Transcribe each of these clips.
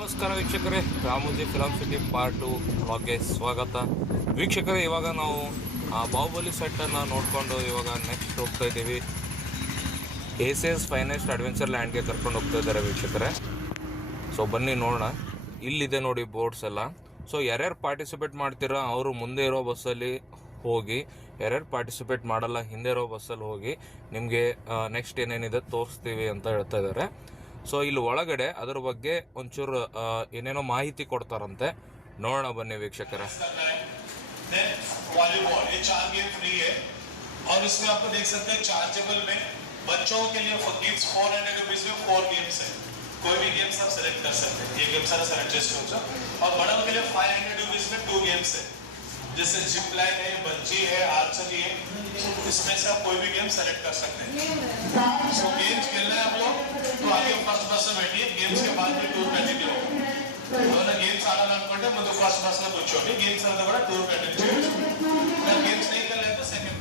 ನಮಸ್ಕಾರ ವೀಕ್ಷಕರೇ, Ramoji film city part 2 ಬ್ಲಾಗ್ಗೆ ಸ್ವಾಗತ. ವೀಕ್ಷಕರೇ, ಇವಾಗ ನಾವು ಬಾಹುಬಲಿ ಸೆಟ್ಟನ್ನು ನೋಡಿಕೊಂಡು ಇವಾಗ ನೆಕ್ಸ್ಟ್ ಹೋಗ್ತಾ ಇದ್ದೀವಿ. ಏಸಿಯಸ್ ಫೈನೆಸ್ಟ್ ಅಡ್ವೆಂಚರ್ ಲ್ಯಾಂಡ್ಗೆ ಕರ್ಕೊಂಡು ಹೋಗ್ತಾ ಇದ್ದಾರೆ ವೀಕ್ಷಕರೇ. ಸೊ ಬನ್ನಿ ನೋಡೋಣ. ಇಲ್ಲಿದೆ ನೋಡಿ ಬೋರ್ಡ್ಸ್ ಎಲ್ಲ. ಸೊ ಯಾರ್ಯಾರು ಪಾರ್ಟಿಸಿಪೇಟ್ ಮಾಡ್ತೀರಾ ಅವರು ಮುಂದೆ ಇರೋ ಬಸ್ಸಲ್ಲಿ ಹೋಗಿ, ಯಾರ್ಯಾರು ಪಾರ್ಟಿಸಿಪೇಟ್ ಮಾಡಲ್ಲ ಹಿಂದೆ ಇರೋ ಬಸ್ಸಲ್ಲಿ ಹೋಗಿ ನಿಮಗೆ ನೆಕ್ಸ್ಟ್ ಏನೇನಿದೆ ತೋರಿಸ್ತೀವಿ ಅಂತ ಹೇಳ್ತಾ ಇದ್ದಾರೆ. ಸೊ ಇಲ್ಲಿ ಒಳಗಡೆ ಅದರ ಬಗ್ಗೆ ಒಂಚೂರು ಏನೇನೋ ಮಾಹಿತಿ ಕೊಡ್ತಾರಂತೆ. ನೋಡೋಣ ಬನ್ನಿ ವೀಕ್ಷಕರೇ. वॉलीबॉल ये 4 गेम फ्री है और इसमें आपको देख सकते हैं चार्जेबल में बच्चों के लिए गेम्स 400 रुपीज में 4 गेम्स है. कोई भी गेम्स आप सेलेक्ट कर सकते हैं. ये गेम सारा एडजस्ट हो जाए. और बड़ों के लिए 500 रुपीज में 2 गेम्स है, जैसे जिप लाइन है, बंजी है, आर्चरी है. इसमें से आप कोई भी गेम सेलेक्ट कर सकते हैं. तो गेम्स खेलना है आप लोग तो आगे फर्स्ट बस में बैठिए. गेम्स के बाद भी टूर कंटिन्यू होगा. गेम्स आडल अनुकोंटे मुझे फर्स्ट बस में కూర్చోండి. गेम्स ಆದ ಕೂಡ ಟೂರ್ ಕಂಟಿನ್ಯೂ చేయొచ్చు. गेम्स नहीं कर लेते सेकंड.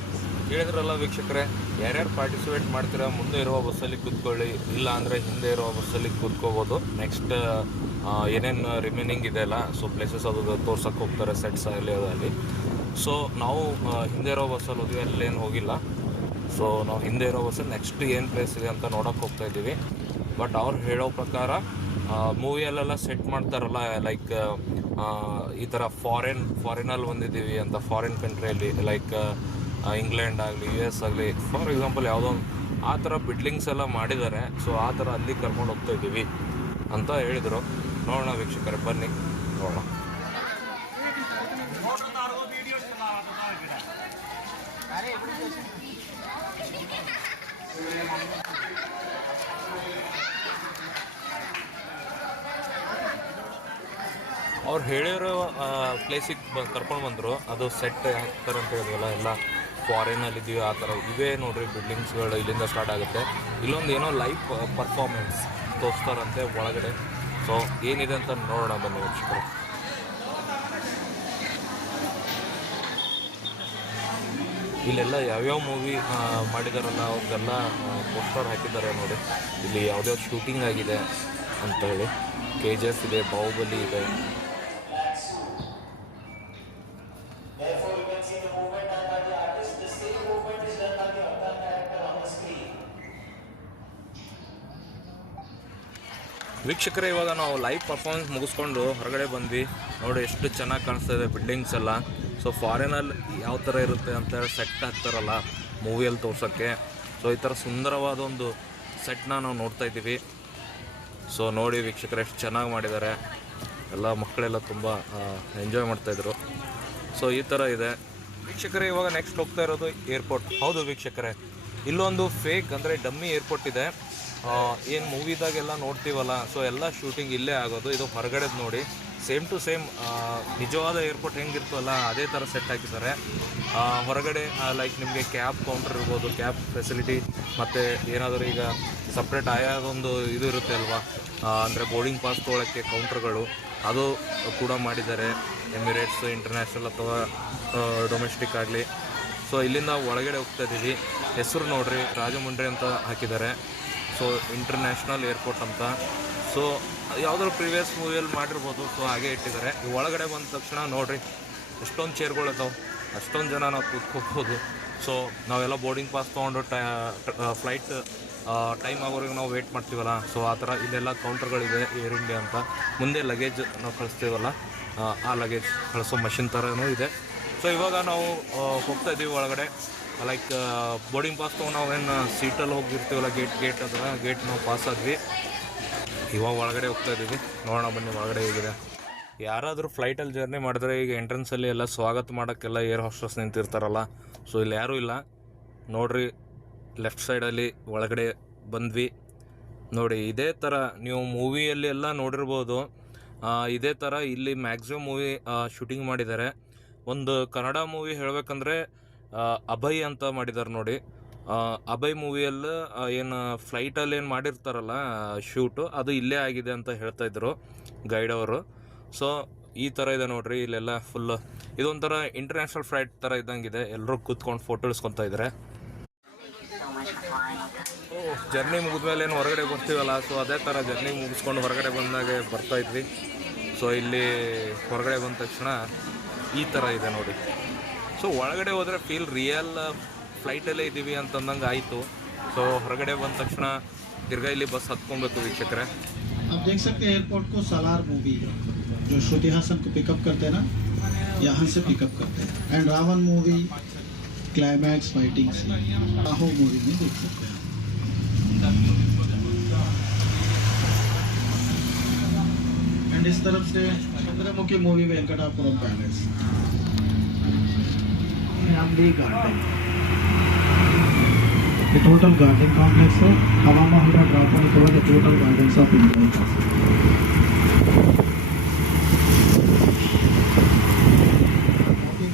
ಹೇಳಿದ್ರಲ್ಲ ವೀಕ್ಷಕರೇ, ಯಾರ್ಯಾರು ಪಾರ್ಟಿಸಿಪೇಟ್ ಮಾಡ್ತೀರಾ ಮುಂದೆ ಇರುವ ಬಸ್ಸಲ್ಲಿ ಕೂತ್ಕೊಳ್ಳಿ, ಇಲ್ಲ ಅಂದರೆ ಹಿಂದೆ ಇರುವ ಬಸ್ಸಲ್ಲಿ ಕೂತ್ಕೋಬೋದು. ನೆಕ್ಸ್ಟ್ ಏನೇನು ರಿಮೈನಿಂಗ್ ಇದೆ ಅಲ್ಲ, ಸೊ ಪ್ಲೇಸಸ್ ಅದು ತೋರ್ಸೋಕ್ಕೆ ಹೋಗ್ತಾರೆ, ಸೆಟ್ಸ್ ಆಗಲಿ ಅದಲ್ಲಿ. ಸೊ ನಾವು ಹಿಂದೆ ಇರೋ ಬಸ್ಸಲ್ಲಿ ಹೋದ್ವಿ, ಅಲ್ಲೇನು ಹೋಗಿಲ್ಲ. ಸೊ ನಾವು ಹಿಂದೆ ಇರೋ ಬಸ್ಸಲ್ಲಿ ನೆಕ್ಸ್ಟ್ ಏನು ಪ್ಲೇಸ್ ಇದೆ ಅಂತ ನೋಡೋಕ್ಕೆ ಹೋಗ್ತಾ ಇದ್ದೀವಿ. ಬಟ್ ಅವ್ರು ಹೇಳೋ ಪ್ರಕಾರ ಮೂವಿಯಲ್ಲೆಲ್ಲ ಸೆಟ್ ಮಾಡ್ತಾರಲ್ಲ, ಲೈಕ್ ಈ ಥರ ಫಾರಿನಲ್ಲಿ ಬಂದಿದ್ದೀವಿ ಅಂತ, ಫಾರಿನ್ ಕಂಟ್ರಿಯಲ್ಲಿ ಲೈಕ್ ಇಂಗ್ಲೆಂಡ್ ಆಗಲಿ US ಆಗಲಿ ಫಾರ್ ಎಕ್ಸಾಂಪಲ್ ಯಾವುದೋ ಆ ಥರ ಬಿಲ್ಡಿಂಗ್ಸ್ ಎಲ್ಲ ಮಾಡಿದ್ದಾರೆ. ಸೊ ಆ ಥರ ಅಲ್ಲಿ ಕರ್ಕೊಂಡು ಹೋಗ್ತಾ ಇದ್ದೀವಿ ಅಂತ ಹೇಳಿದರು. ನೋಡೋಣ ವೀಕ್ಷಕರೇ, ಬನ್ನಿ ನೋಡೋಣ. ಅವ್ರು ಹೇಳಿರೋ ಪ್ಲೇಸಿಗೆ ಕರ್ಕೊಂಡು ಬಂದರು. ಅದು ಸೆಟ್ ಹಾಕ್ತಾರೆ ಅಂತ ಹೇಳಿದ್ವಲ್ಲ, ಎಲ್ಲ ಫಾರಿನಲ್ಲಿದ್ದೀವಿ ಆ ಥರ ಇವೇ ನೋಡ್ರಿ ಬಿಲ್ಡಿಂಗ್ಸ್ಗಳು. ಇಲ್ಲಿಂದ ಸ್ಟಾರ್ಟ್ ಆಗುತ್ತೆ. ಇಲ್ಲೊಂದು ಏನೋ ಲೈವ್ ಪರ್ಫಾರ್ಮೆನ್ಸ್ ತೋರಿಸ್ತಾರಂತೆ ಒಳಗಡೆ. ಸೊ ಏನಿದೆ ಅಂತ ನೋಡೋಣ ಬನ್ನಿ ವೀಕ್ಷಕರು. ಇಲ್ಲೆಲ್ಲ ಯಾವ್ಯಾವ ಮೂವಿ ಮಾಡಿದಾರಲ್ಲ ಅವ್ರಿಗೆಲ್ಲ ಪೋಸ್ಟರ್ ಹಾಕಿದ್ದಾರೆ ನೋಡಿ. ಇಲ್ಲಿ ಯಾವ್ದಾವ್ದು ಶೂಟಿಂಗ್ ಆಗಿದೆ ಅಂತ ಹೇಳಿ. KGF ಇದೆ, ಬಾಹುಬಲಿ ಇದೆ. ವೀಕ್ಷಕರೇ, ಇವಾಗ ನಾವು ಲೈವ್ ಪರ್ಫಾರ್ಮೆನ್ಸ್ ಮುಗಿಸ್ಕೊಂಡು ಹೊರಗಡೆ ಬಂದ್ವಿ. ನೋಡಿ ಎಷ್ಟು ಚೆನ್ನಾಗಿ ಕಾಣಿಸ್ತಾ ಇದೆ ಬಿಲ್ಡಿಂಗ್ಸ್ ಎಲ್ಲ. ಸೊ ಫಾರಿನಲ್ಲಿ ಯಾವ ಥರ ಇರುತ್ತೆ ಅಂತ ಹೇಳಿ ಸೆಟ್ ಹಾಕ್ತಾರಲ್ಲ ಮೂವಿಯಲ್ಲಿ ತೋರ್ಸೋಕ್ಕೆ. ಸೊ ಈ ಥರ ಸುಂದರವಾದ ಒಂದು ಸೆಟ್ನ ನಾವು ನೋಡ್ತಾ ಇದ್ದೀವಿ. ಸೊ ನೋಡಿ ವೀಕ್ಷಕರೇ, ಎಷ್ಟು ಚೆನ್ನಾಗಿ ಮಾಡಿದ್ದಾರೆ. ಎಲ್ಲ ಮಕ್ಕಳೆಲ್ಲ ತುಂಬ ಎಂಜಾಯ್ ಮಾಡ್ತಾಯಿದ್ರು. ಸೊ ಈ ಥರ ಇದೆ ವೀಕ್ಷಕರೇ. ಇವಾಗ ನೆಕ್ಸ್ಟ್ ಹೋಗ್ತಾ ಇರೋದು ಏರ್ಪೋರ್ಟ್. ಹೌದು ವೀಕ್ಷಕರೇ, ಇಲ್ಲೊಂದು ಫೇಕ್ ಅಂದರೆ ಡಮ್ಮಿ ಏರ್ಪೋರ್ಟ್ ಇದೆ. ಏನು ಮೂವಿದಾಗೆಲ್ಲ ನೋಡ್ತೀವಲ್ಲ, ಸೊ ಎಲ್ಲ ಶೂಟಿಂಗ್ ಇಲ್ಲೇ ಆಗೋದು. ಇದು ಹೊರಗಡೆದು ನೋಡಿ, ಸೇಮ್ ಟು ಸೇಮ್ ನಿಜವಾದ ಏರ್ಪೋರ್ಟ್ ಹೆಂಗಿರ್ತವಲ್ಲ ಅದೇ ಥರ ಸೆಟ್ ಹಾಕಿದ್ದಾರೆ. ಹೊರಗಡೆ ಲೈಕ್ ನಿಮಗೆ ಕ್ಯಾಬ್ ಕೌಂಟರ್ ಇರ್ಬೋದು, ಕ್ಯಾಬ್ ಫೆಸಿಲಿಟಿ, ಮತ್ತು ಏನಾದರೂ ಈಗ ಸಪ್ರೇಟ್ ಆಯಾದೊಂದು ಇದು ಇರುತ್ತೆ ಅಲ್ವಾ, ಅಂದರೆ ಬೋರ್ಡಿಂಗ್ ಪಾಸ್ ತೊಗೊಳಕ್ಕೆ ಕೌಂಟರ್ಗಳು, ಅದು ಕೂಡ ಮಾಡಿದ್ದಾರೆ. ಎಮಿರೇಟ್ಸ್, ಇಂಟರ್ನ್ಯಾಷನಲ್ ಅಥವಾ ಡೊಮೆಸ್ಟಿಕ್ ಆಗಲಿ. ಸೊ ಇಲ್ಲಿಂದ ಒಳಗಡೆ ಹೋಗ್ತಾ ಇದ್ದೀವಿ. ಹೆಸರು ನೋಡಿರಿ, ರಾಜಮುಂಡ್ರಿ ಅಂತ ಹಾಕಿದ್ದಾರೆ. ಸೊ ಇಂಟರ್ನ್ಯಾಷನಲ್ ಏರ್ಪೋರ್ಟ್ ಅಂತ. ಸೊ ಯಾವುದಾದ್ರು ಪ್ರೀವಿಯಸ್ ಮೂವಿಯಲ್ಲಿ ಮಾಡಿರ್ಬೋದು, ಸೊ ಹಾಗೆ ಇಟ್ಟಿದ್ದಾರೆ. ಈ ಒಳಗಡೆ ಬಂದ ತಕ್ಷಣ ನೋಡಿರಿ ಎಷ್ಟೊಂದು ಚೇರ್ಗಳಿದ್ದಾವೆ, ಅಷ್ಟೊಂದು ಜನ ನಾವು ಕೂತ್ಕೋಬೋದು. ಸೊ ನಾವೆಲ್ಲ ಬೋರ್ಡಿಂಗ್ ಪಾಸ್ ತೊಗೊಂಡು ಫ್ಲೈಟ್ ಟೈಮ್ ಆಗೋರಿಗೆ ನಾವು ವೇಟ್ ಮಾಡ್ತೀವಲ್ಲ, ಸೊ ಆ ಥರ ಇಲ್ಲೆಲ್ಲ ಕೌಂಟರ್ಗಳಿದೆ ಏರ್ ಇಂಡಿಯಾ ಅಂತ. ಮುಂದೆ ಲಗೇಜ್ ನಾವು ಕಳಿಸ್ತೀವಲ್ಲ, ಆ ಲಗೇಜ್ ಕಳಿಸೋ ಮಷಿನ್ ಥರನೂ ಇದೆ. ಸೊ ಇವಾಗ ನಾವು ಹೋಗ್ತಾ ಇದ್ದೀವಿ ಒಳಗಡೆ. ಲೈಕ್ ಬೋರ್ಡಿಂಗ್ ಪಾಸ್ ತೊಗೊಂಡು ನಾವೇನು ಸೀಟಲ್ಲಿ ಹೋಗಿರ್ತೀವಲ್ಲ, ಗೇಟ್ ಅದರ ಗೇಟ್ ನಾವು ಪಾಸ್ ಆದ್ವಿ. ಇವಾಗ ಒಳಗಡೆ ಹೋಗ್ತಾ ಇದ್ದೀವಿ. ನೋಡೋಣ ಬನ್ನಿ ಒಳಗಡೆ ಹೇಗಿದೆ. ಯಾರಾದರೂ ಫ್ಲೈಟಲ್ಲಿ ಜರ್ನಿ ಮಾಡಿದ್ರೆ ಈಗ ಎಂಟ್ರೆನ್ಸಲ್ಲಿ ಎಲ್ಲ ಸ್ವಾಗತ ಮಾಡೋಕ್ಕೆಲ್ಲ ಏರ್ ಹೋಸ್ಟೆಸ್ ನಿಂತಿರ್ತಾರಲ್ಲ, ಸೊ ಇಲ್ಲಿ ಯಾರೂ ಇಲ್ಲ ನೋಡಿರಿ. ಲೆಫ್ಟ್ ಸೈಡಲ್ಲಿ ಒಳಗಡೆ ಬಂದ್ವಿ ನೋಡಿ. ಇದೇ ಥರ ನೀವು ಮೂವಿಯಲ್ಲಿ ಎಲ್ಲ ನೋಡಿರ್ಬೋದು. ಇದೇ ಥರ ಇಲ್ಲಿ ಮ್ಯಾಕ್ಸಿಮಮ್ ಮೂವಿ ಶೂಟಿಂಗ್ ಮಾಡಿದ್ದಾರೆ. ಒಂದು ಕನ್ನಡ ಮೂವಿ ಹೇಳಬೇಕಂದ್ರೆ ಅಭಯ್ ಅಂತ ಮಾಡಿದ್ದಾರೆ ನೋಡಿ. ಅಭಯ್ ಮೂವಿಯಲ್ಲಿ ಏನು ಫ್ಲೈಟಲ್ಲಿ ಏನು ಮಾಡಿರ್ತಾರಲ್ಲ ಶೂಟು, ಅದು ಇಲ್ಲೇ ಆಗಿದೆ ಅಂತ ಹೇಳ್ತಾಯಿದ್ರು ಗೈಡ್ ಅವರು. ಸೊ ಈ ಥರ ಇದೆ ನೋಡ್ರಿ. ಇಲ್ಲೆಲ್ಲ ಫುಲ್ಲು ಇದೊಂಥರ ಇಂಟರ್ನ್ಯಾಷನಲ್ ಫ್ಲೈಟ್ ಥರ ಇದ್ದಂಗಿದೆ. ಎಲ್ಲರೂ ಕೂತ್ಕೊಂಡು ಫೋಟೋ ಇಸ್ಕೊತಾ ಇದ್ದಾರೆ. ಜರ್ನಿ ಮುಗಿದ್ಮೇಲೆ ಏನು ಹೊರಗಡೆ ಬರ್ತೀವಲ್ಲ, ಸೊ ಅದೇ ಥರ ಜರ್ನಿ ಮುಗಿಸ್ಕೊಂಡು ಹೊರಗಡೆ ಬಂದಾಗೆ ಬರ್ತಾಯಿದ್ವಿ. ಸೊ ಇಲ್ಲಿ ಹೊರಗಡೆ ಬಂದ ತಕ್ಷಣ ಈ ಥರ ಇದೆ ನೋಡಿ. ಸೊ ಒಳಗಡೆ ಹೋದರೆ ಫೀಲ್ ರಿಯಲ್ ಫ್ಲೈಟಲ್ಲೇ ಇದ್ದೀವಿ ಅಂತಂದಂಗೆ ಆಯಿತು. ಸೊ ಹೊರಗಡೆ ಬಂದ ತಕ್ಷಣ ತಿರ್ಗಾ ಇಲ್ಲಿ ಬಸ್ ಹತ್ಕೊಬೇಕು ವೀಕ್ಷಕರೇ. आप देख सकते हैं एयरपोर्ट को सालार मूवी जो श्रुति हासन को पिकअप करते हैं ना, यहाँ से पिकअप करते हैं. And Ravan movie climax fighting से राहो मूवी में देख सकते हैं. एंड इस तरफ से Chandramukhi movie Venkatapuram palace, Namli garden, ये टोटल गार्डन कॉम्प्लेक्स है. हवा महल का ड्रॉप होने के बाद टोटल गार्डन ऑफ इंडिया का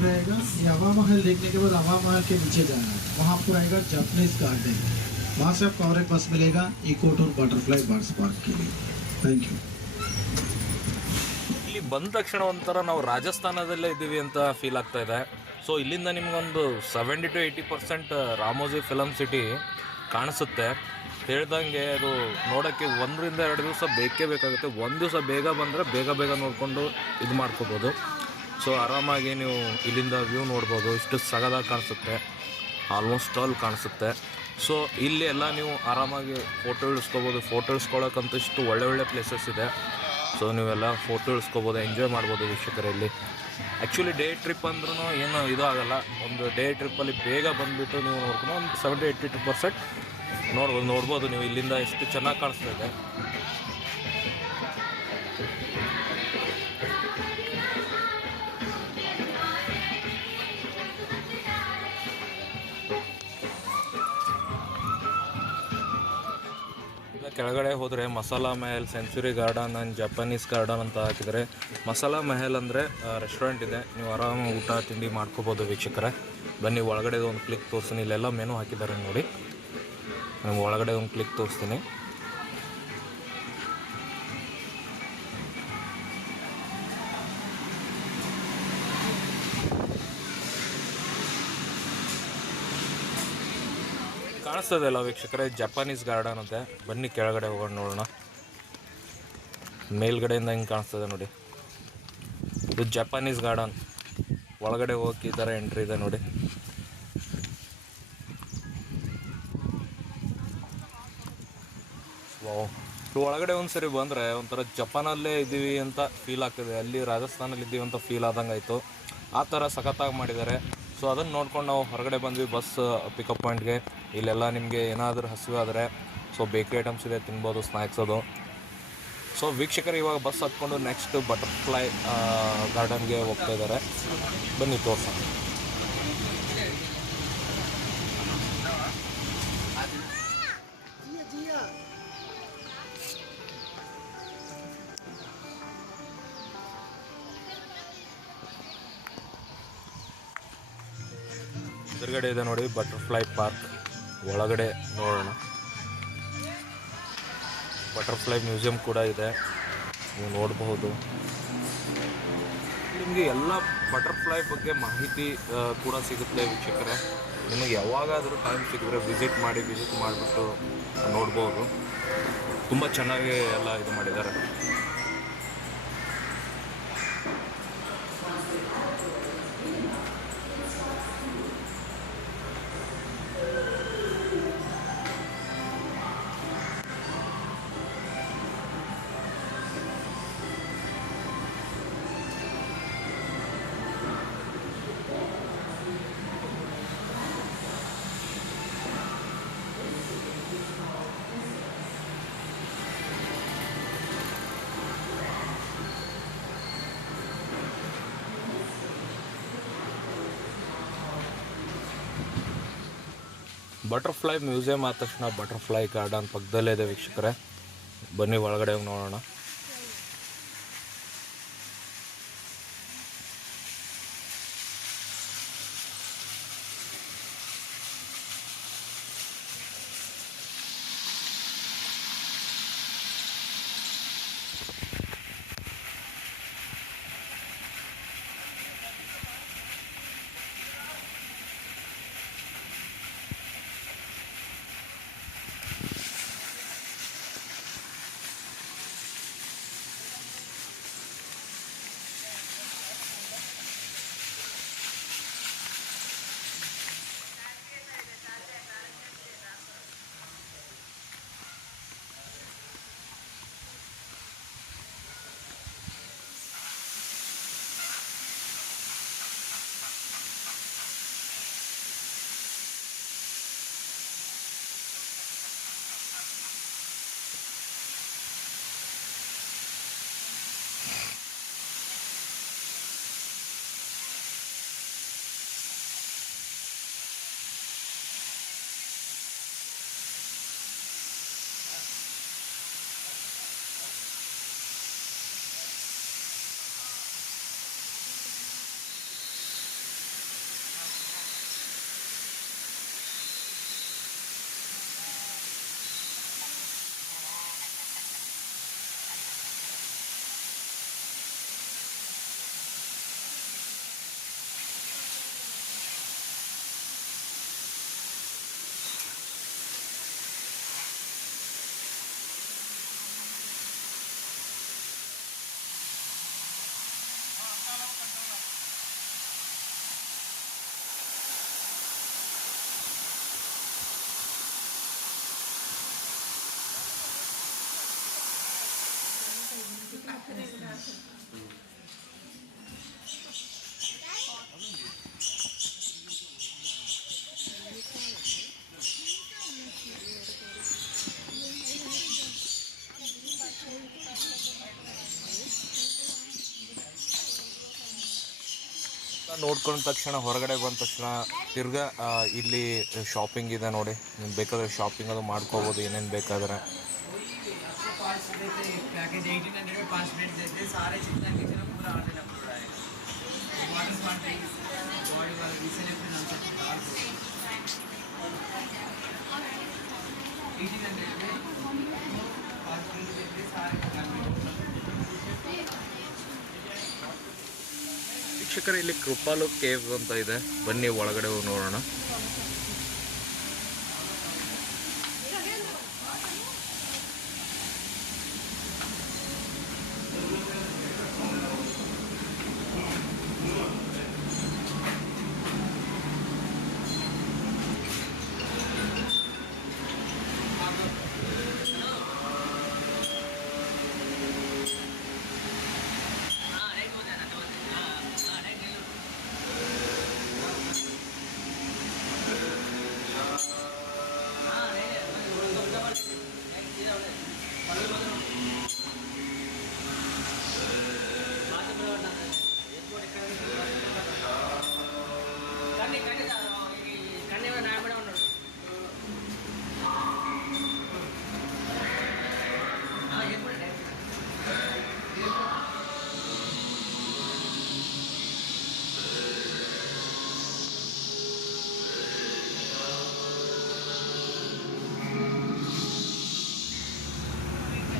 रहेगा. ये हवा महल देखने के बाद हवा महल के नीचे जाना है, वहाँ आपको रहेगा जापानीज गार्डन. वहाँ से आपको और एक बस मिलेगा eco tour butterfly birds park के लिए. Thank you. ಇಲ್ಲಿ ಬಂದ ತಕ್ಷಣ ಒಂಥರ ನಾವು ರಾಜಸ್ಥಾನದಲ್ಲೇ ಇದ್ದೀವಿ ಅಂತ ಫೀಲ್ ಆಗ್ತಾ ಇದೆ. ಸೊ ಇಲ್ಲಿಂದ ನಿಮಗೊಂದು 70-80% ರಾಮೋಜಿ ಫಿಲಮ್ ಸಿಟಿ ಕಾಣಿಸುತ್ತೆ. ಹೇಳ್ದಂಗೆ ಅದು ನೋಡೋಕ್ಕೆ 1-2 ದಿವಸ ಬೇಕೇ ಬೇಕಾಗುತ್ತೆ. ಒಂದು ದಿವಸ ಬೇಗ ಬಂದರೆ ಬೇಗ ನೋಡಿಕೊಂಡು ಇದು ಮಾಡ್ಕೋಬೋದು. ಸೊ ಆರಾಮಾಗಿ ನೀವು ಇಲ್ಲಿಂದ ವ್ಯೂ ನೋಡ್ಬೋದು. ಇಷ್ಟು ಸಗದಾಗಿ ಕಾಣಿಸುತ್ತೆ, ಆಲ್ಮೋಸ್ಟ್ ಆಲ್ ಕಾಣಿಸುತ್ತೆ. ಸೊ ಇಲ್ಲಿ ಎಲ್ಲ ನೀವು ಆರಾಮಾಗಿ ಫೋಟೋ ಇಳಿಸ್ಕೋಬೋದು. ಫೋಟೋ ಇಳಿಸ್ಕೊಳ್ಳೋಕ್ಕಂತೂ ಇಷ್ಟು ಒಳ್ಳೆ ಪ್ಲೇಸಸ್ ಇದೆ. ಸೊ ನೀವೆಲ್ಲ ಫೋಟೋ ಇಳಿಸ್ಕೋಬೋದು, ಎಂಜಾಯ್ ಮಾಡ್ಬೋದು ವೀಕ್ಷಕರಲ್ಲಿ. ಆ್ಯಕ್ಚುಲಿ ಡೇ ಟ್ರಿಪ್ ಅಂದ್ರೂ ಏನು ಇದು ಆಗೋಲ್ಲ. ಒಂದು ಡೇ ಟ್ರಿಪ್ಪಲ್ಲಿ ಬೇಗ ಬಂದುಬಿಟ್ಟು ನೀವು ನೋಡ್ಕೊಂಡು ಒಂದು 70-82% ನೋಡ್ಬೋದು ನೀವು ಇಲ್ಲಿಂದ ಎಷ್ಟು ಚೆನ್ನಾಗಿ ಕಾಣಿಸ್ತಾ ಇದೆ. ಕೆಳಗಡೆ ಹೋದರೆ masala Mahal, century garden and Japanese garden ಅಂತ ಹಾಕಿದರೆ, ಮಸಾಲಾ ಮಹಲ್ ಅಂದರೆ ರೆಸ್ಟೋರೆಂಟ್ ಇದೆ. ನೀವು ಆರಾಮಾಗಿ ಊಟ ತಿಂಡಿ ಮಾಡ್ಕೋಬೋದು ವೀಕ್ಷಕರೇ. ಬನ್ನಿ ಒಳಗಡೆ ಒಂದು ಕ್ಲಿಕ್ ತೋರಿಸ್ತೀನಿ. ಇಲ್ಲೆಲ್ಲ ಮೆನು ಹಾಕಿದ್ದಾರೆ ನೋಡಿ. ನಾನು ಒಳಗಡೆ ಒಂದು ಕ್ಲಿಕ್ ತೋರಿಸ್ತೀನಿ. ಕಾಣಿಸ್ತದೆ ಅಲ್ಲ ವೀಕ್ಷಕರೇ, ಜಪಾನೀಸ್ ಗಾರ್ಡನ್ ಅಂತೆ. ಬನ್ನಿ ಕೆಳಗಡೆ ಹೋಗೋಣ, ನೋಡೋಣ. ಮೇಲ್ಗಡೆಯಿಂದ ಹಿಂಗೆ ಕಾಣಿಸ್ತದೆ ನೋಡಿ. ಇದು ಜಪಾನೀಸ್ ಗಾರ್ಡನ್. ಒಳಗಡೆ ಹೋಗಿ ಈ ಥರ ಎಂಟ್ರಿ ಇದೆ ನೋಡಿ. ಒಳಗಡೆ ಒಂದು ಸರಿ ಬಂದರೆ ಒಂಥರ ಜಪಾನಲ್ಲೇ ಇದ್ದೀವಿ ಅಂತ ಫೀಲ್ ಆಗ್ತದೆ. ಅಲ್ಲಿ ರಾಜಸ್ಥಾನಲ್ಲಿ ಇದ್ದೀವಿ ಅಂತ ಫೀಲ್ ಆದಂಗೆ ಆಯಿತು. ಆ ಥರ ಸಖತ್ತಾಗಿ ಮಾಡಿದ್ದಾರೆ. ಸೊ ಅದನ್ನು ನೋಡ್ಕೊಂಡು ನಾವು ಹೊರಗಡೆ ಬಂದ್ವಿ ಬಸ್ ಪಿಕಪ್ ಪಾಯಿಂಟ್ಗೆ. ಇಲ್ಲೆಲ್ಲ ನಿಮಗೆ ಏನಾದರೂ ಹಸಿವಾದರೆ ಸೊ ಬೇಕ್ರಿ ಐಟಮ್ಸ್ ಇದೆ, ತಿನ್ಬೋದು, ಸ್ನ್ಯಾಕ್ಸ್ ಅದು. ಸೊ ವೀಕ್ಷಕರು ಇವಾಗ ಬಸ್ ಹತ್ಕೊಂಡು ನೆಕ್ಸ್ಟ್ ಬಟರ್ಫ್ಲೈ ಗಾರ್ಡನ್ಗೆ ಹೋಗ್ತಾ ಇದ್ದಾರೆ. ಬನ್ನಿ ತೋರ್ಸೋಣ. ಎದುರುಗಡೆ ಇದೆ ನೋಡಿ ಬಟರ್ಫ್ಲೈ ಪಾರ್ಕ್. ಒಳಗಡೆ ನೋಡೋಣ. ಬಟರ್ಫ್ಲೈ ಮ್ಯೂಸಿಯಂ ಕೂಡ ಇದೆ, ನೀವು ನೋಡಬಹುದು. ನಿಮಗೆ ಎಲ್ಲ ಬಟರ್ಫ್ಲೈ ಬಗ್ಗೆ ಮಾಹಿತಿ ಕೂಡ ಸಿಗುತ್ತೆ ವೀಕ್ಷಕರೇ. ನಿಮಗೆ ಯಾವಾಗಾದರೂ ಟೈಮ್ ಸಿಕ್ಕಿದ್ರೆ ವಿಸಿಟ್ ಮಾಡಿಬಿಟ್ಟು ನೋಡ್ಬೋದು. ತುಂಬ ಚೆನ್ನಾಗಿ ಎಲ್ಲ ಇದು ಮಾಡಿದ್ದಾರೆ. ಬಟರ್ಫ್ಲೈ ಮ್ಯೂಸಿಯಂ ಆದ ತಕ್ಷಣ ಬಟರ್ಫ್ಲೈ ಗಾರ್ಡನ್ ಪಕ್ಕದಲ್ಲೇ ಇದೆ ವೀಕ್ಷಕರೇ. ಬನ್ನಿ ಒಳಗಡೆ ಹೋಗಿ ನೋಡೋಣ. ನೋಡ್ಕೊಂಡ ತಕ್ಷಣ ಹೊರಗಡೆ ಬಂದ ತಕ್ಷಣ ತಿರ್ಗಾ ಇಲ್ಲಿ ಶಾಪಿಂಗ್ ಇದೆ ನೋಡಿ, ನಿಮ್ಗೆ ಬೇಕಾದ್ರೆ ಶಾಪಿಂಗ್ ಅದು ಮಾಡ್ಕೋಬೋದು ಏನೇನು ಬೇಕಾದ್ರೆ. पैकेज 1800 में 5 मिनट देते हैं, सारे जितना किचन है पूरा ऑर्डर अपलोड आएगा. वाटर स्मार्ट बॉडी वाला रीसेल पे नाम से 1800 में 5 मिनट देते हैं, सारे ವೀಕ್ಷಕರೇ, ಇಲ್ಲಿ ಕೃಪಾಲು ಕೇವ್ಸ್ ಅಂತ ಇದೆ, ಬನ್ನಿ ಒಳಗಡೆ ಹೋಗಿ ನೋಡೋಣ.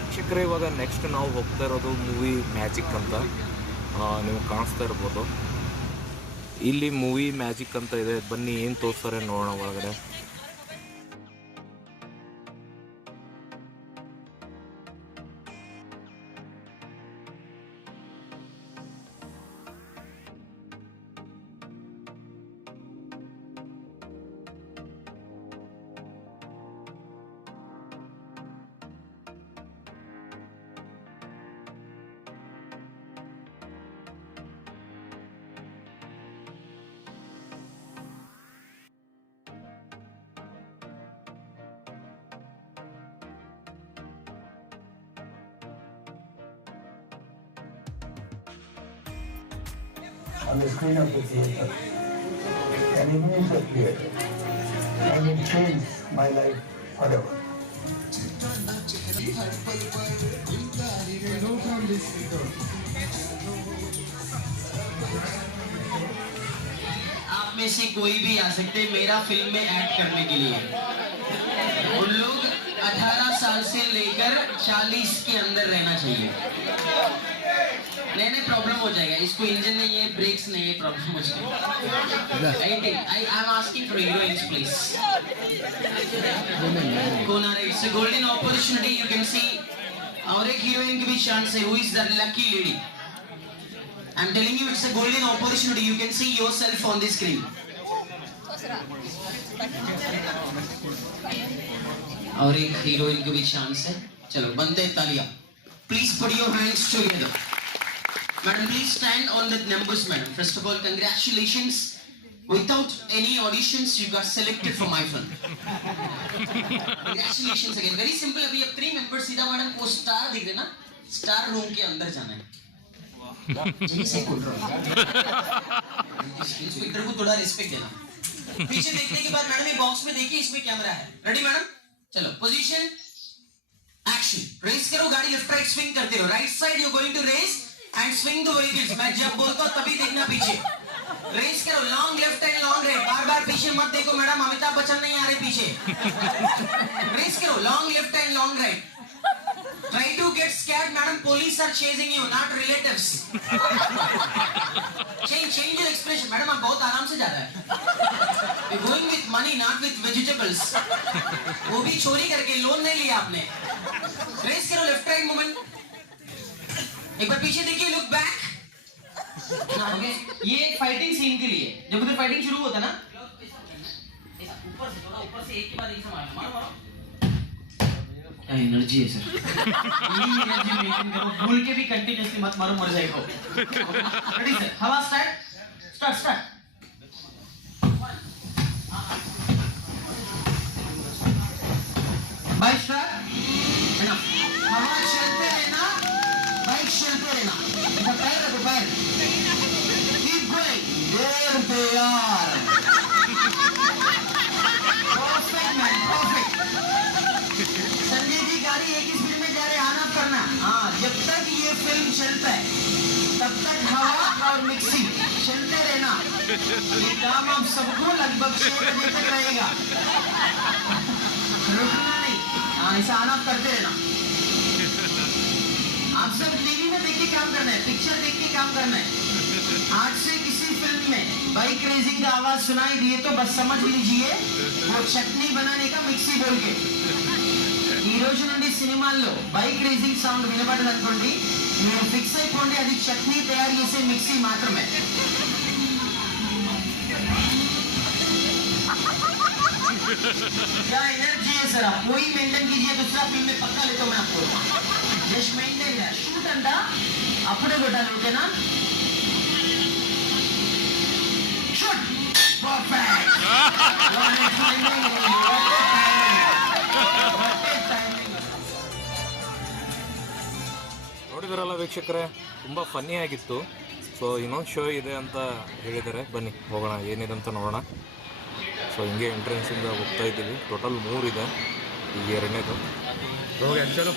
ವೀಕ್ಷಕರೇ, ಇವಾಗ ನೆಕ್ಸ್ಟ್ ನಾವು ಹೋಗ್ತಾ ಇರೋದು ಮೂವಿ ಮ್ಯಾಜಿಕ್ ಅಂತ, ನೀವು ಕಾಣಿಸ್ತಾ ಇರ್ಬೋದು. ಇಲ್ಲಿ ಮೂವಿ ಮ್ಯಾಜಿಕ್ ಅಂತ ಇದೆ, ಬನ್ನಿ ಏನು ತೋರಿಸ್ತಾರೆ ನೋಡೋಣ ಒಳಗಡೆ. On the screen of the theater, an image appeared, and it changed my life forever. आप में से कोई भी आ सकते हैं मेरा फिल्म में ऐड करने के लिए. उन लोग 18 साल से लेकर 40 के अंदर रहना चाहिए. नहीं प्रॉब्लम हो जाएगा, इसको इंजन नहीं है, ब्रेक्स नहीं है, प्रॉब्लम हो जाएगा. I am asking for heroines please. कौन आ रहा है? It's a golden opportunity, you can see. और एक हीरोइन की भी चांस है, who is the lucky lady. I am telling you, it's a golden opportunity, you can see yourself on the screen. और एक हीरोइन की भी चांस है. चलो बनते तालियां. Please put your hands together. Madam, please stand on the numbers, madam. First of all, congratulations. Without any auditions, you got selected for my film. Congratulations again. Very simple. अभी अब 3 members सीधा madam को star दिख रहे ना, star room के अंदर जाना है. जैसे बोल रहा हूँ. इंस्पेक्टर को थोड़ा रिस्पेक्ट देना. पीछे देखने के बाद मैडम ये बॉक्स में देखिए, इसमें कैमरा है. Ready madam? चलो पोजीशन, एक्शन. रेस करो, गाड़ी लेफ्ट राइट स्विंग करते रहो. Right side you going to race and swing the vehicles. मैं जब बोलता हूं तभी देखना पीछे. रेस करो, long left and long right. बार बार पीछे मत देखो मैडम, अमिताभ बच्चन नहीं आ रहे पीछे. रेस करो, long left and long right. Try to get scared, madam. Police are chasing you, not relatives. Change your expression, madam. आप बहुत आराम से जा रहा है. You're going with money, not with vegetables. वो भी चोरी करके, लोन नहीं लिया आपने. रेस करो, लेफ्ट राइट मूवमेंट. एक बार पीछे देखिए, लुक बैक. ओके, ये फाइटिंग सीन के लिए. जब उधर फाइटिंग शुरू होता ना, ऊपर से एक के बाद एक से मारो. क्या एनर्जी है सर, एनर्जी मेंटेन करो, भूल के भी कंटिन्यूअसली मत मारो, मर जाएगा। रेडी सर, हवा स्टार्ट। बाइक स्टार्ट, हवा चलते रहना, बाइक चलते रहना, पैर रखो, पैर keep going, there they are, perfect man, perfect. Sanjay ji गाड़ी एक ही स्पीड में जा रहे, आना करना। हाँ, जब तक ये फिल्म चलता है तब तक हवा और मिक्सिंग चलते रहना। ये काम आप सबको लगभग 6 बजे तक रहेगा, रुकना नहीं। हाँ, ऐसा आना करते रहना। आप सब टीवी में देख के काम करना है, पिक्चर देख के काम करना है। आज से किसी फिल्म में बाइक रेसिंग का आवाज सुनाई दिए तो बस समझ लीजिए वो चटनी बनाने का मिक्सी बोल के। ఈ రోజు నుండి సినిమాల్లో బైక్ రేసింగ్ సౌండ్ వినబడదనుకోండి, మీరు ఫిక్స్ అయిపోండి, అది చట్నీ తయారు చేసే మిక్సీ మాత్రమే। क्या एनर्जी है सर, आप वही मेंटेन कीजिए, दूसरा फिल्म में पक्का लेता हूं मैं आपको। जस्ट मेंटेन है, शूट अंडा अपने कोटाल, ओकेना? Shoot, perfect. ನೋಡಿದ್ರಲ್ಲ ವೀಕ್ಷಕರೇ, ತುಂಬ ಫನ್ನಿ ಆಗಿತ್ತು. ಸೊ ಇನ್ನೊಂದು ಶೋ ಇದೆ ಅಂತ ಹೇಳಿದ್ದಾರೆ, ಬನ್ನಿ ಹೋಗೋಣ, ಏನಿದೆ ಅಂತ ನೋಡೋಣ. ಸೊ ಹಿಂಗೆ ಎಂಟ್ರೆನ್ಸಿಂದ ಹೋಗ್ತಾ ಇದ್ದೀವಿ. ಟೋಟಲ್ 3 ಇದೆ, ಈ 2ನೇದು ಹೋಗಿ ಆ್ಯಕ್ಚುಲು.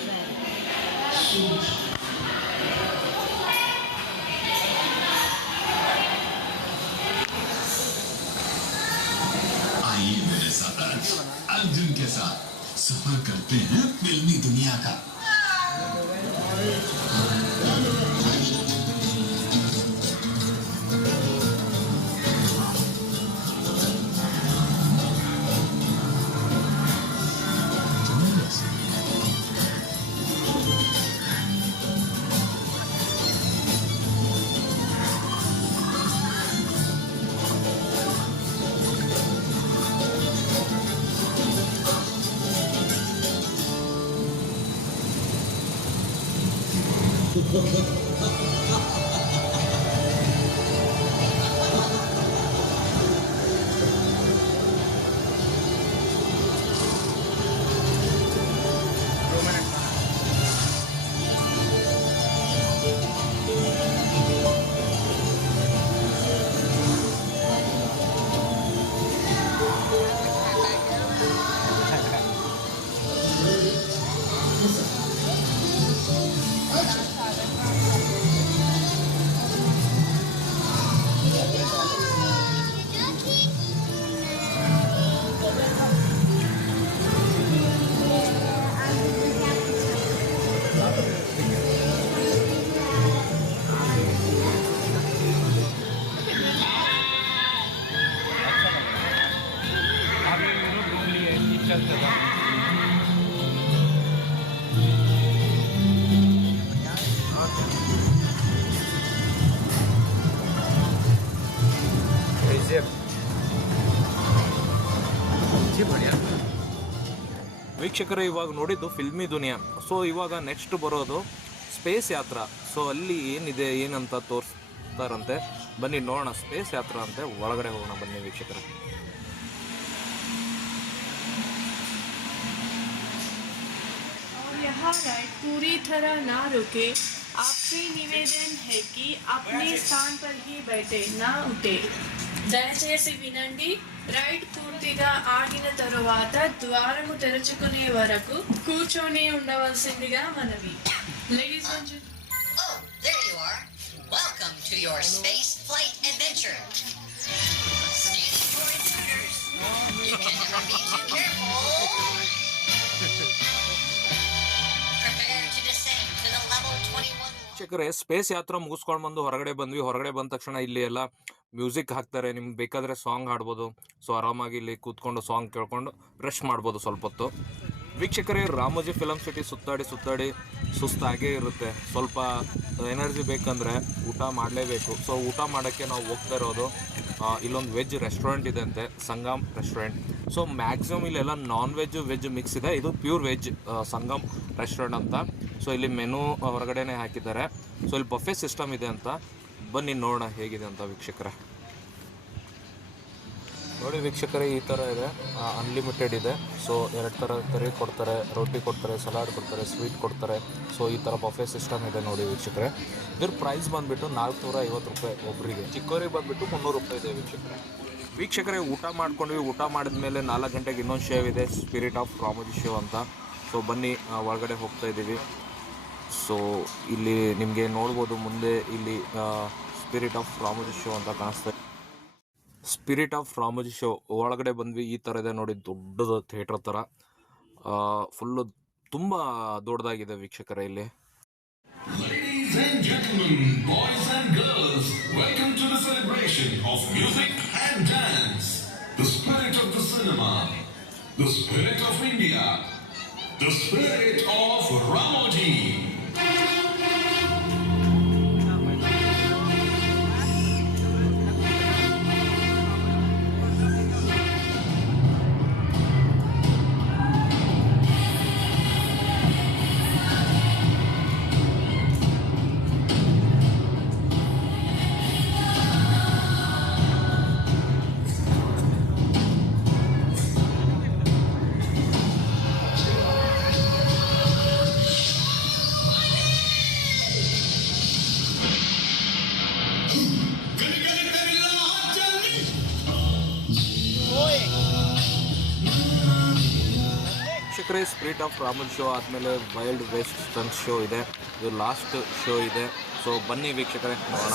आइए मेरे साथ अर्जुन के साथ सफर करते हैं फिल्मी दुनिया का। ವೀಕ್ಷಕರೇ, ಇವಾಗ ನೋಡಿದ್ದು ಫಿಲ್ಮಿ ದುನಿಯಾ. ಸೊ ಇವಾಗ ನೆಕ್ಸ್ಟ್ ಬರೋದು ಸ್ಪೇಸ್ ಯಾತ್ರಾ. ಸೊ ಅಲ್ಲಿ ಏನಿದೆ ಏನಂತ ತೋರಿಸ್ತಾರಂತೆ, ಬನ್ನಿ ನೋಡೋಣ. ಸ್ಪೇಸ್ ಯಾತ್ರಾ ಅಂತೆ, ಒಳಗಡೆ ಹೋಗೋಣ ಬನ್ನಿ ವೀಕ್ಷಕರೇ. यहाँ राइड पूरी तरह ना रुके, आपसे निवेदन है कि अपने स्थान पर ही बैठे, ना उठे। దయచేసి వినండి, రైడ్ పూర్తిగా ఆగిన తరువాత ద్వారము తెరుచుకునే వరకు కూర్చొని ఉండవలసిందిగా మనవి. Ladies and Oh, there you are. Welcome to your space flight adventure. Sneaky for intruders. You can never be too careful. Prepare to descend to the level 21. ವೀಕ್ಷಕರೇ, ಸ್ಪೇಸ್ ಯಾತ್ರಾ ಮುಗಿಸ್ಕೊಂಡು ಬಂದು ಹೊರಗಡೆ ಬಂದ್ವಿ. ಹೊರಗಡೆ ಬಂದ ತಕ್ಷಣ ಇಲ್ಲಿ ಎಲ್ಲ ಮ್ಯೂಸಿಕ್ ಹಾಕ್ತಾರೆ, ನಿಮ್ಗೆ ಬೇಕಾದರೆ ಸಾಂಗ್ ಹಾಡ್ಬೋದು. ಸೊ ಆರಾಮಾಗಿ ಇಲ್ಲಿ ಕೂತ್ಕೊಂಡು ಸಾಂಗ್ ಕೇಳ್ಕೊಂಡು ರೆಸ್ಟ್ ಮಾಡ್ಬೋದು ಸ್ವಲ್ಪ ಹೊತ್ತು. ವೀಕ್ಷಕರೇ, ರಾಮೋಜಿ ಫಿಲಮ್ ಸಿಟಿ ಸುತ್ತಾಡಿ ಸುಸ್ತಾಗೇ ಇರುತ್ತೆ. ಸ್ವಲ್ಪ ಎನರ್ಜಿ ಬೇಕಂದರೆ ಊಟ ಮಾಡಲೇಬೇಕು. ಸೊ ಊಟ ಮಾಡೋಕ್ಕೆ ನಾವು ಹೋಗ್ತಾ ಇರೋದು ಇಲ್ಲೊಂದು ವೆಜ್ ರೆಸ್ಟೋರೆಂಟ್ ಇದೆ ಅಂತೆ, ಸಂಗಮ್ ರೆಸ್ಟೋರೆಂಟ್. ಸೊ ಮ್ಯಾಕ್ಸಿಮಮ್ ಇಲ್ಲೆಲ್ಲ ನಾನ್ ವೆಜ್ ಮಿಕ್ಸ್ ಇದೆ. ಇದು ಪ್ಯೂರ್ ವೆಜ್ ಸಂಗಮ್ ರೆಸ್ಟೋರೆಂಟ್ ಅಂತ. ಸೊ ಇಲ್ಲಿ ಮೆನು ಹೊರಗಡೆನೇ ಹಾಕಿದ್ದಾರೆ. ಸೊ ಇಲ್ಲಿ ಬಫೆ ಸಿಸ್ಟಮ್ ಇದೆ ಅಂತ. ಬನ್ನಿ ನೋಡೋಣ ಹೇಗಿದೆ ಅಂತ ವೀಕ್ಷಕರೇ. ನೋಡಿ ವೀಕ್ಷಕರೇ, ಈ ಥರ ಇದೆ, ಅನ್ಲಿಮಿಟೆಡ್ ಇದೆ. ಸೊ 2 ಥರ ಕರಿ ಕೊಡ್ತಾರೆ, ರೊಟ್ಟಿ ಕೊಡ್ತಾರೆ, ಸಲಾಡ್ ಕೊಡ್ತಾರೆ, ಸ್ವೀಟ್ ಕೊಡ್ತಾರೆ. ಸೊ ಈ ಥರ ಬಫೆ ಸಿಸ್ಟಮ್ ಇದೆ ನೋಡಿ ವೀಕ್ಷಕರೇ. ಇದ್ರ ಪ್ರೈಸ್ ಬಂದುಬಿಟ್ಟು 450 ರೂಪಾಯಿ ಒಬ್ಬರಿಗೆ. ಚಿಕ್ಕವರಿಗೆ ಬಂದುಬಿಟ್ಟು 300 ರೂಪಾಯಿ ಇದೆ ವೀಕ್ಷಕರೇ. ಊಟ ಮಾಡ್ಕೊಂಡ್ವಿ. ಊಟ ಮಾಡಿದ್ಮೇಲೆ 4 ಗಂಟೆಗೆ ಇನ್ನೊಂದು ಶೋ ಇದೆ, ಸ್ಪಿರಿಟ್ ಆಫ್ ರಾಮೋಜಿ ಶೋ ಅಂತ. ಸೊ ಬನ್ನಿ ಒಳಗಡೆ ಹೋಗ್ತಾ ಇದ್ದೀವಿ. ಸೊ ಇಲ್ಲಿ ನಿಮಗೆ ನೋಡ್ಬೋದು ಮುಂದೆ ಇಲ್ಲಿ ಸ್ಪಿರಿಟ್ ಆಫ್ ರಾಮೋಜಿ ಶೋ ಅಂತ ಕಾಣಿಸ್ತಾ ಇದೆ. ಸ್ಪಿರಿಟ್ ಆಫ್ ರಾಮೋಜಿ ಶೋ ಒಳಗಡೆ ಬಂದ್ವಿ. ಈ ಥರ ಇದೆ ನೋಡಿ, ದೊಡ್ಡದು ಥಿಯೇಟರ್ ಥರ, ಫುಲ್ಲು ತುಂಬ ದೊಡ್ಡದಾಗಿದೆ ವೀಕ್ಷಕರೇ ಇಲ್ಲಿ. Ladies and gentlemen, boys and girls, welcome to the celebration of music and dance. The spirit of the cinema, the spirit of India, the spirit of Ramoji. ವೀಕ್ಷಕರೇ, ಸ್ಪಿರಿಟ್ ಆಫ್ ರಾಮೋಜಿ ಶೋ ಆದಮೇಲೆ wild West stunt show ಇದೆ. ಇದು last show ಇದೆ. So ಬನ್ನಿ ವೀಕ್ಷಕರೇ ನೋಡೋಣ.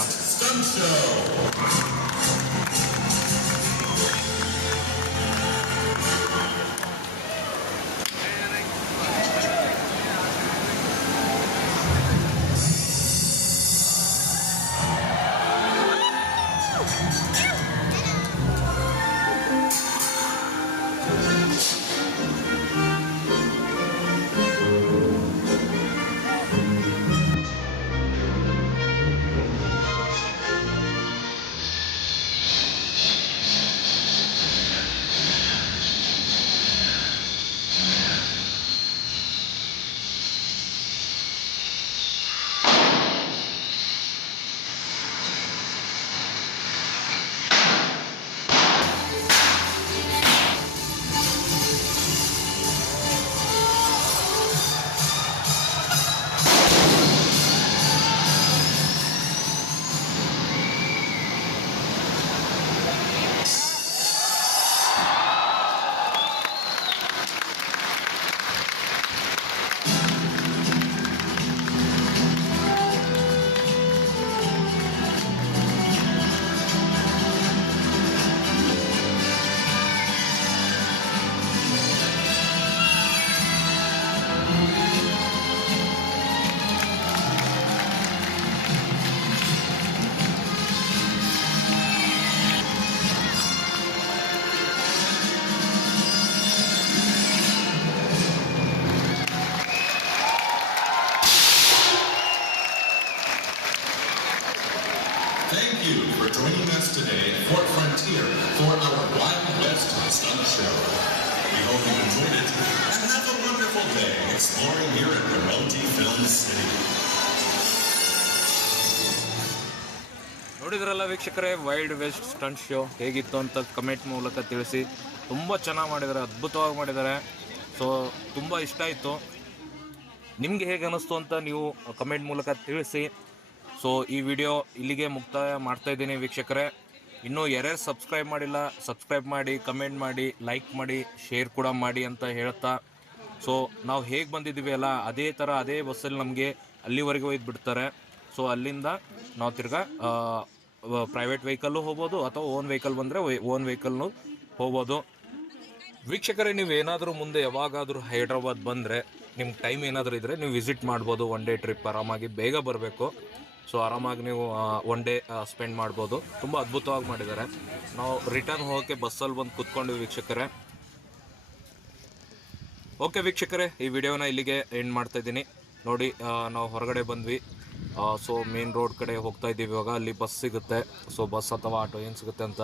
Thank you for joining us today at Fort Frontier for our Wild West Stunt Show. We hope you enjoyed it and have a wonderful day exploring here at Ramoji Film City. ನೋಡಿದ್ರಲ್ಲ ವೀಕ್ಷಕರೇ, wild West stunt show ಹೇಗಿತ್ತು ಅಂತ comment ಮೂಲಕ ತಿಳಿಸಿ. ತುಂಬ ಚೆನ್ನಾಗಿ ಮಾಡಿದ್ದಾರೆ, ಅದ್ಭುತವಾಗಿ ಮಾಡಿದ್ದಾರೆ. ಸೊ ತುಂಬ ಇಷ್ಟ ಆಯಿತು. ನಿಮಗೆ ಹೇಗೆ ಅನ್ನಿಸ್ತು ಅಂತ ನೀವು ಕಮೆಂಟ್ ಮೂಲಕ ತಿಳಿಸಿ. ಸೊ ಈ ವಿಡಿಯೋ ಇಲ್ಲಿಗೆ ಮುಕ್ತಾಯ ಮಾಡ್ತಾಯಿದ್ದೀನಿ ವೀಕ್ಷಕರೇ. ಇನ್ನೂ ಯಾರ್ಯಾರು ಸಬ್ಸ್ಕ್ರೈಬ್ ಮಾಡಿಲ್ಲ, ಸಬ್ಸ್ಕ್ರೈಬ್ ಮಾಡಿ, ಕಮೆಂಟ್ ಮಾಡಿ, ಲೈಕ್ ಮಾಡಿ, ಶೇರ್ ಕೂಡ ಮಾಡಿ ಅಂತ ಹೇಳ್ತಾ, ಸೊ ನಾವು ಹೇಗೆ ಬಂದಿದ್ದೀವಿ ಅಲ್ಲ ಅದೇ ಥರ ಅದೇ ಬಸ್ಸಲ್ಲಿ ನಮಗೆ ಅಲ್ಲಿವರೆಗೂ ಒಯ್ದು ಬಿಡ್ತಾರೆ. ಸೊ ಅಲ್ಲಿಂದ ನಾವು ತಿರ್ಗಾ ಪ್ರೈವೇಟ್ ವೆಹಿಕಲ್ಲು ಹೋಗ್ಬೋದು, ಅಥವಾ ಓನ್ ವೆಹಿಕಲ್ ಬಂದರೆ ಓನ್ ವೆಹಿಕಲ್ನು ಹೋಗ್ಬೋದು. ವೀಕ್ಷಕರೇ, ನೀವು ಏನಾದರೂ ಮುಂದೆ ಯಾವಾಗಾದರೂ ಹೈದ್ರಾಬಾದ್ ಬಂದರೆ, ನಿಮ್ಗೆ ಟೈಮ್ ಏನಾದರೂ ಇದ್ದರೆ ನೀವು ವಿಸಿಟ್ ಮಾಡ್ಬೋದು. 1 ಡೇ ಟ್ರಿಪ್ ಆರಾಮಾಗಿ, ಬೇಗ ಬರಬೇಕು. ಸೊ ಆರಾಮಾಗಿ ನೀವು 1 ಡೇ ಸ್ಪೆಂಡ್ ಮಾಡ್ಬೋದು. ತುಂಬ ಅದ್ಭುತವಾಗಿ ಮಾಡಿದ್ದಾರೆ. ನಾವು ರಿಟರ್ನ್ ಹೋಗೋಕ್ಕೆ ಬಸ್ಸಲ್ಲಿ ಬಂದು ಕೂತ್ಕೊಂಡ್ವಿ ವೀಕ್ಷಕರೇ. ಓಕೆ ವೀಕ್ಷಕರೇ, ಈ ವಿಡಿಯೋನ ಇಲ್ಲಿಗೆ ಎಂಡ್ ಮಾಡ್ತಾಯಿದ್ದೀನಿ. ನೋಡಿ, ನಾವು ಹೊರಗಡೆ ಬಂದ್ವಿ. ಸೊ ಮೇನ್ ರೋಡ್ ಕಡೆ ಹೋಗ್ತಾ ಇದ್ದೀವಿ ಇವಾಗ. ಅಲ್ಲಿ ಬಸ್ ಸಿಗುತ್ತೆ, ಸೊ ಬಸ್ ಅಥವಾ ಆಟೋ ಏನು ಸಿಗುತ್ತೆ ಅಂತ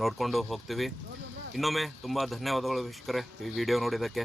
ನೋಡಿಕೊಂಡು ಹೋಗ್ತೀವಿ. ಇನ್ನೊಮ್ಮೆ ತುಂಬ ಧನ್ಯವಾದಗಳು ವೀಕ್ಷಕರೇ ಈ ವಿಡಿಯೋ ನೋಡಿದ್ದಕ್ಕೆ.